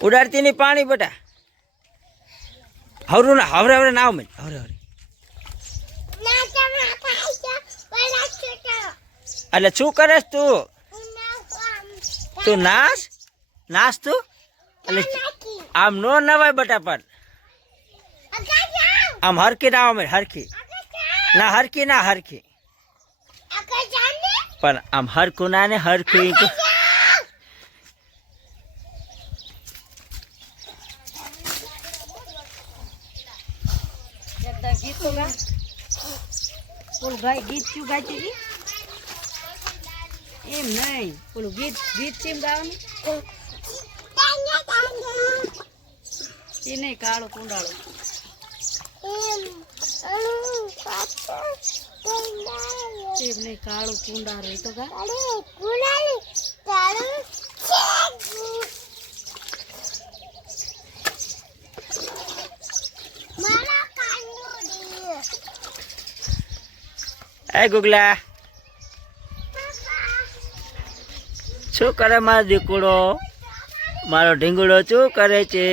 ઉડાડતી નહીં પાણી બેટા હવરું ના હવરે હવરે નાવ મેં હવરે હવરે એટલે શું કરે તું તું નાસ નાસ તું એટલે આમ નો નવાય બટા પણ આમ હરકી ના આવે હરકી ના હરકી ના હરકી પણ આમ હરકું ના ને હરકું ગીત તો ગા પેલું ગાય ગીત શું ગાતી હતી એમ નહીં પેલું ગીત ગીત કેમ ગાવાનું એ નહીં કાળો કુંડાળો એમ નહીં કાળો કુંડાળો એ તો ગા એ ગુગલા. શું કરે મારો દીકુડો મારો ઢીંગડો શું કરે છે?